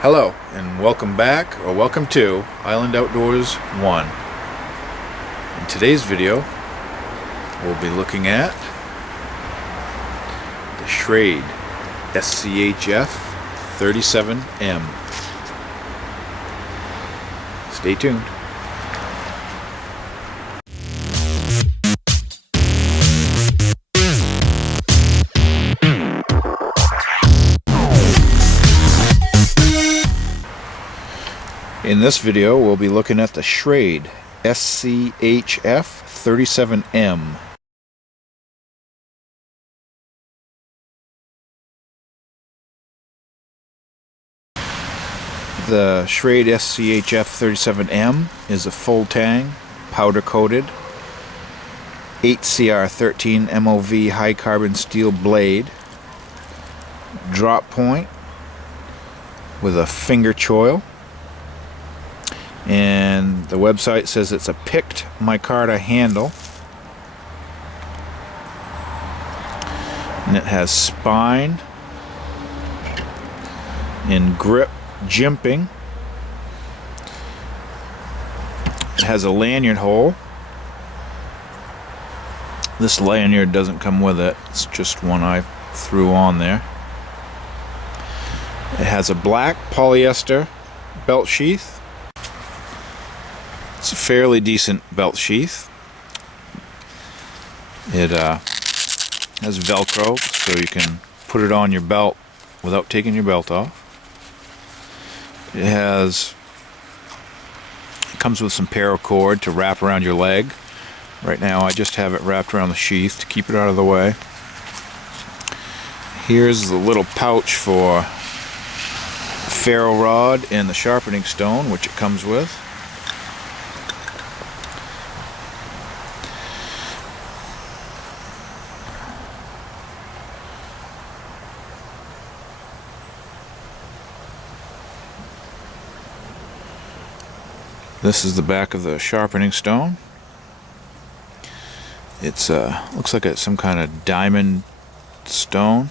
Hello and welcome back, or welcome to Island Outdoors 1. In today's video we'll be looking at the Schrade SCHF37M. Stay tuned. In this video, we'll be looking at the Schrade SCHF37M. The Schrade SCHF37M is a full tang, powder coated, 8CR13 MOV high carbon steel blade, drop point with a finger choil. And the website says it's a picked micarta handle, and it has spine and grip jimping. It has a lanyard hole. This lanyard doesn't come with it, it's just one I threw on there. It has a black polyester belt sheath. It's a fairly decent belt sheath. It has Velcro, so you can put it on your belt without taking your belt off. It comes with some paracord to wrap around your leg. Right now I just have it wrapped around the sheath to keep it out of the way. Here's the little pouch for the ferro rod and the sharpening stone, which it comes with. This is the back of the sharpening stone. It's looks like it's some kind of diamond stone.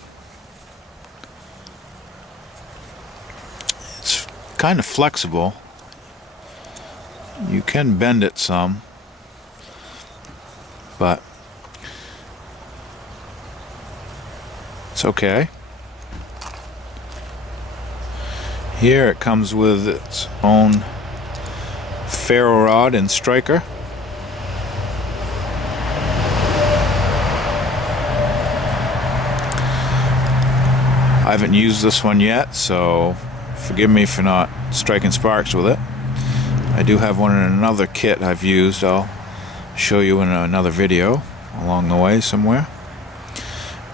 It's kind of flexible. You can bend it some, but it's okay. Here it comes with its own ferro rod and striker. I haven't used this one yet, so forgive me for not striking sparks with it. I do have one in another kit I've used. I'll show you in another video along the way somewhere.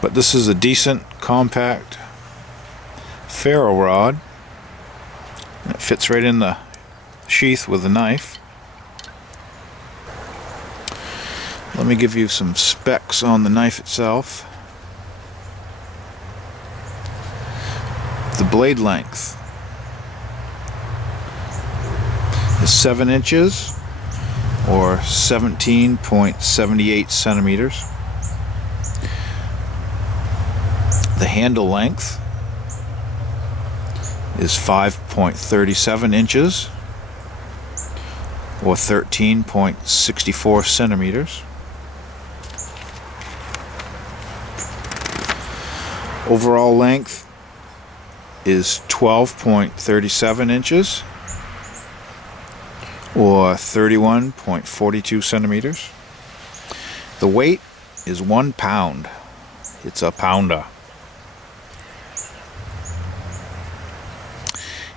But this is a decent, compact ferro rod. It fits right in the sheath with a knife. Let me give you some specs on the knife itself. The blade length is 7 inches or 17.78 centimeters. The handle length is 5.37 inches or 13.64 centimeters. Overall length is 12.37 inches or 31.42 centimeters. The weight is 1 pound. It's a pounder.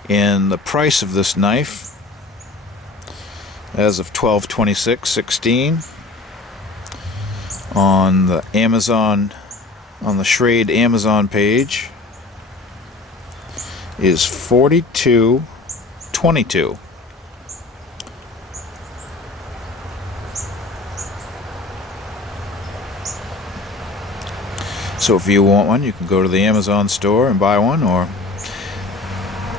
And the price of this knife, as of 12/26/16, on the Amazon, on the Schrade Amazon page, is $42.22. So if you want one, you can go to the Amazon store and buy one, or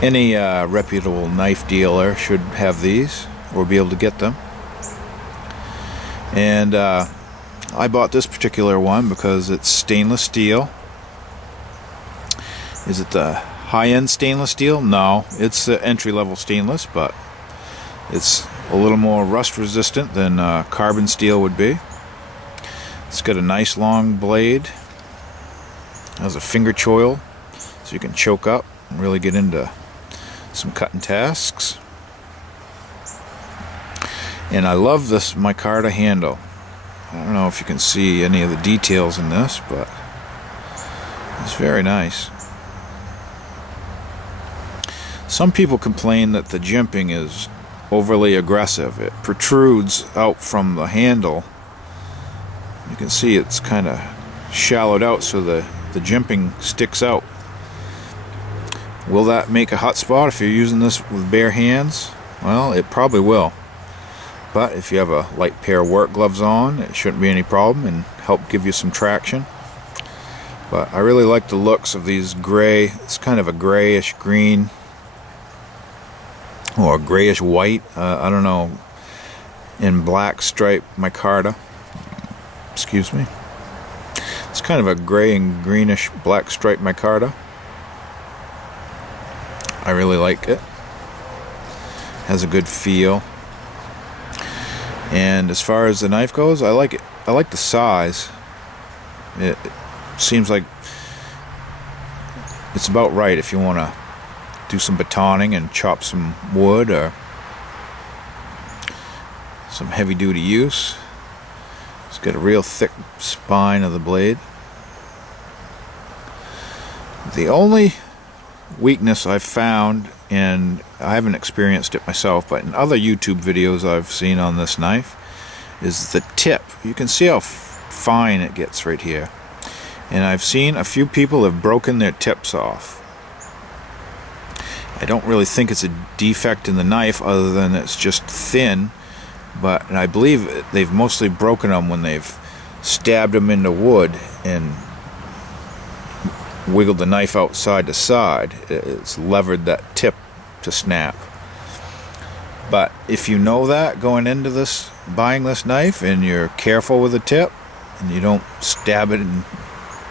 any reputable knife dealer should have these or be able to get them. And I bought this particular one because it's stainless steel. Is it the high-end stainless steel? No, it's entry-level stainless, but it's a little more rust resistant than carbon steel would be. It's got a nice long blade. It has a finger choil, so you can choke up and really get into some cutting tasks. And I love this micarta handle. I don't know if you can see any of the details in this, but it's very nice. Some people complain that the jimping is overly aggressive. It protrudes out from the handle. You can see it's kind of shallowed out so the jimping sticks out. Will that make a hot spot if you're using this with bare hands? Well, it probably will. But if you have a light pair of work gloves on, it shouldn't be any problem and help give you some traction. But I really like the looks of these gray. It's kind of a grayish green or grayish white. I don't know. In black stripe micarta. Excuse me. It's kind of a gray and greenish black stripe micarta. I really like it. Has a good feel. And as far as the knife goes, I like it. I like the size. It seems like it's about right if you want to do some batoning and chop some wood or some heavy duty use. It's got a real thick spine of the blade. The only weakness I've found, and I haven't experienced it myself, but in other YouTube videos I've seen on this knife, is the tip. You can see how fine it gets right here. And I've seen a few people have broken their tips off. I don't really think it's a defect in the knife other than it's just thin, but I believe they've mostly broken them when they've stabbed them into wood and wiggled the knife out side to side. It's levered that tip to snap. But if you know that going into this, buying this knife, and you're careful with the tip and you don't stab it and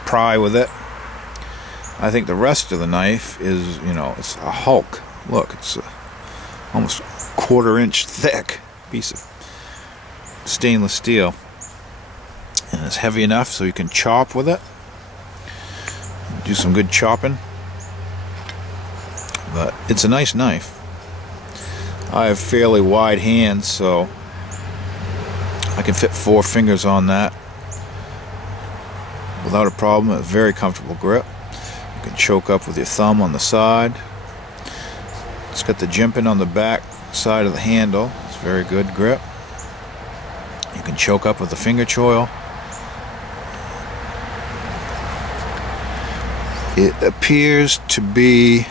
pry with it, I think the rest of the knife is, you know, it's a Hulk. Look, it's almost a 1/4 inch thick piece of stainless steel, and it's heavy enough so you can chop with it, do some good chopping. But it's a nice knife. I have fairly wide hands, so I can fit 4 fingers on that without a problem. It's a very comfortable grip. You can choke up with your thumb on the side. It's got the jimping on the back side of the handle. It's a very good grip. You can choke up with the finger choil. It appears to be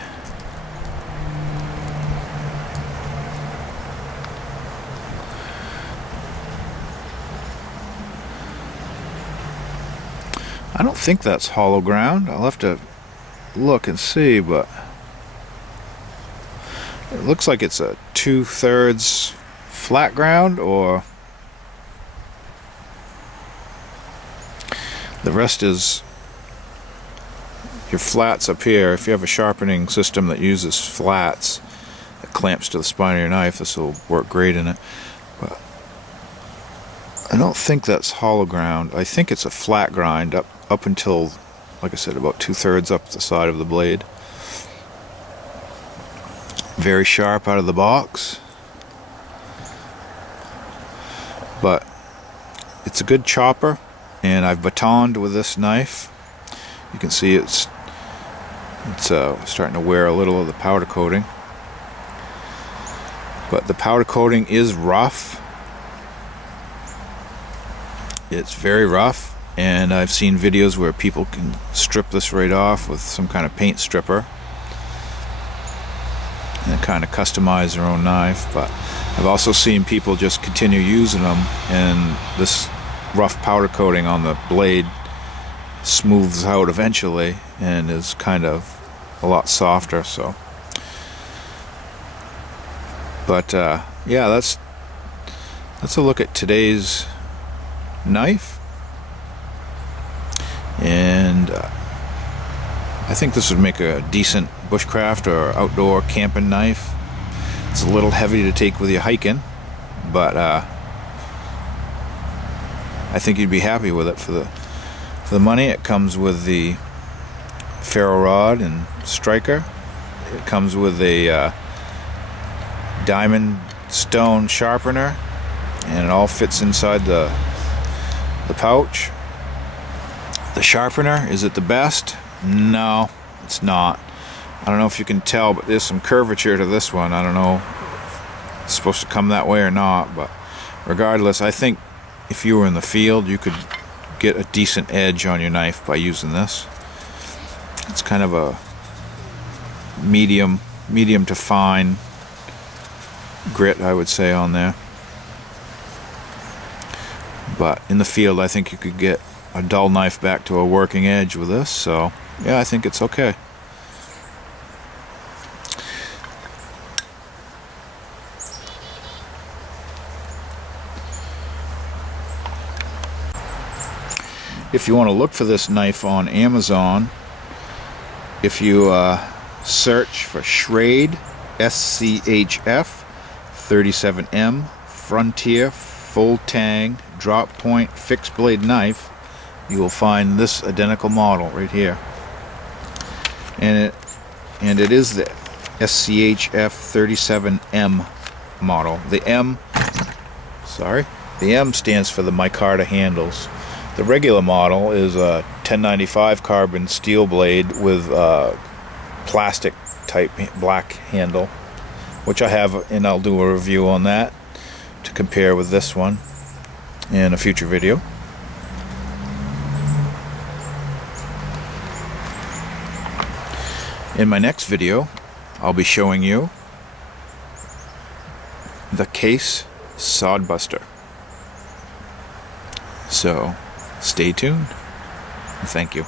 I don't think that's hollow ground. I'll have to look and see, but it looks like it's a 2/3 flat ground, or the rest is your flats up here. If you have a sharpening system that uses flats that clamps to the spine of your knife, this will work great in it. But I don't think that's hollow ground. I think it's a flat grind up until, like I said, about 2/3 up the side of the blade. Very sharp out of the box, but it's a good chopper, and I've batoned with this knife. You can see it's starting to wear a little of the powder coating, but the powder coating is rough. It's very rough, and I've seen videos where people can strip this right off with some kind of paint stripper and kind of customize their own knife. But I've also seen people just continue using them, and this rough powder coating on the blade smooths out eventually and is kind of a lot softer. So, but yeah, that's a look at today's knife, and I think this would make a decent bushcraft or outdoor camping knife. It's a little heavy to take with you hiking, but I think you'd be happy with it for the money. It comes with the ferro rod and striker. It comes with a diamond stone sharpener, and it all fits inside the pouch. The sharpener, is it the best? No, it's not. I don't know if you can tell, but there's some curvature to this one. I don't know if it's supposed to come that way or not, but regardless, I think if you were in the field, you could get a decent edge on your knife by using this. It's kind of a medium to fine grit, I would say, on there. But in the field, I think you could get a dull knife back to a working edge with this. So yeah, I think it's okay. If you want to look for this knife on Amazon, if you search for Schrade SCHF37M Frontier Full Tang Drop Point Fixed Blade Knife, you will find this identical model right here. And it is the SCHF37M model. The M stands for the micarta handles. The regular model is a 1095 carbon steel blade with plastic type black handle, which I have, and I'll do a review on that to compare with this one in a future video. In my next video, I'll be showing you the Case Sodbuster. So stay tuned. Thank you.